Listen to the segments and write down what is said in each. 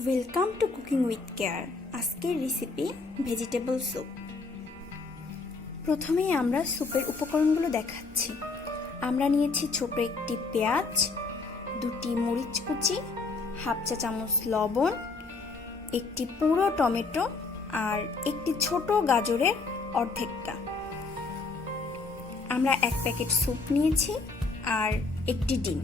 Welcome to cooking with care. আজকের recipe vegetable soup. প্রথমেই আমরা স্যুপের উপকরণগুলো দেখাচ্ছি। আমরা নিয়েছি ছোট একটি পেঁয়াজ, 2টি মরিচ কুচি, হাফ চা চামচ লবণ, একটি পুরো টমেটো আর একটি ছোট গাজরের অর্ধেকটা। আমরা 1 প্যাকেট স্যুপ নিয়েছি আর একটি ডিম।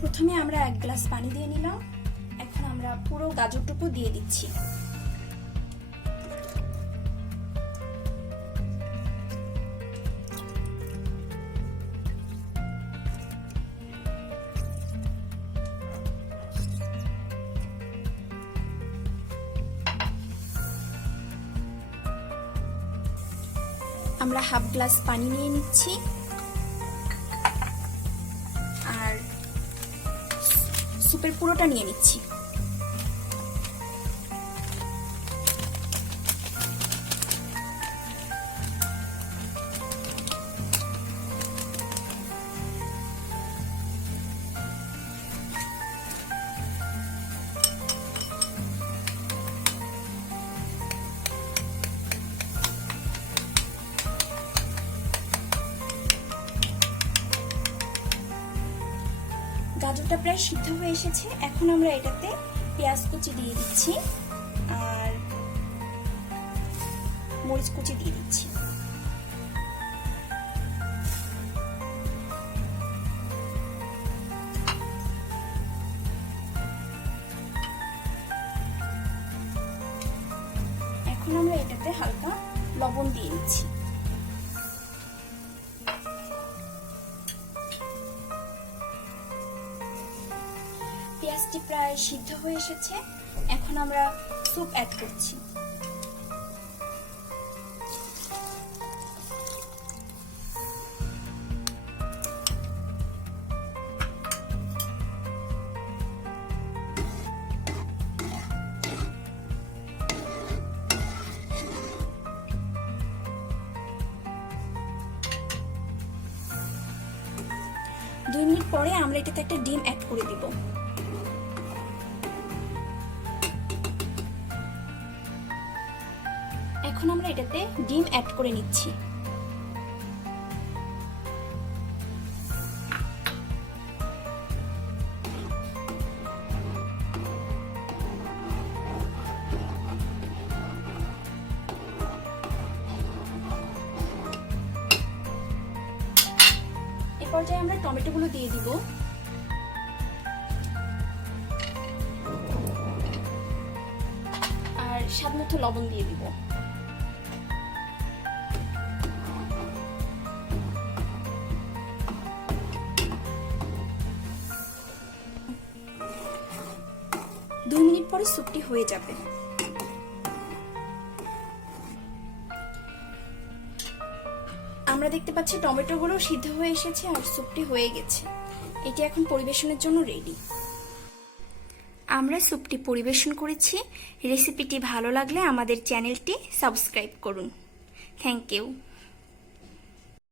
প্রথমে আমরা 1 গ্লাস পানি দিয়ে নিলাম। এখন আমরা পুরো গাজরটুকু দিয়ে দিচ্ছি। আমরা হাফ গ্লাস পানি নিয়ে নিচ্ছি আর স্যুপের পুরোটা নিয়ে নিচ্ছি। গাজরটা প্রায় সিদ্ধ হয়ে এসেছে। এখন আমরা এটাতে পেঁয়াজ কুচি দিয়ে দিচ্ছি আর মরিচ কুচি দিয়ে দিচ্ছি। এখন আমরা এটাতে হালকা লবণ দিয়ে দিচ্ছি। পেঁয়াজটি প্রায় সিদ্ধ হয়ে এসেছে। এখন আমরা স্যুপ অ্যাড করছি। দুই মিনিট পরে আমরা এটাতে একটা ডিম অ্যাড করে দিব। এখন আমরা এটাতে ডিম অ্যাড করে নিচ্ছি। এই পর্যায়ে আমরা টমেটোগুলো দিয়ে দিব। আর স্বাদমতো লবণ দিয়ে দিব। দুই মিনিট পরে স্যুপটি হয়ে যাবে। আমরা দেখতে পাচ্ছি টমেটোগুলো সিদ্ধ হয়ে এসেছে আর স্যুপটি হয়ে গেছে। এটি এখন পরিবেশনের জন্য রেডি। আমরা স্যুপটি পরিবেশন করেছি। রেসিপিটি ভালো লাগলে আমাদের চ্যানেলটি সাবস্ক্রাইব করুন। Thank you.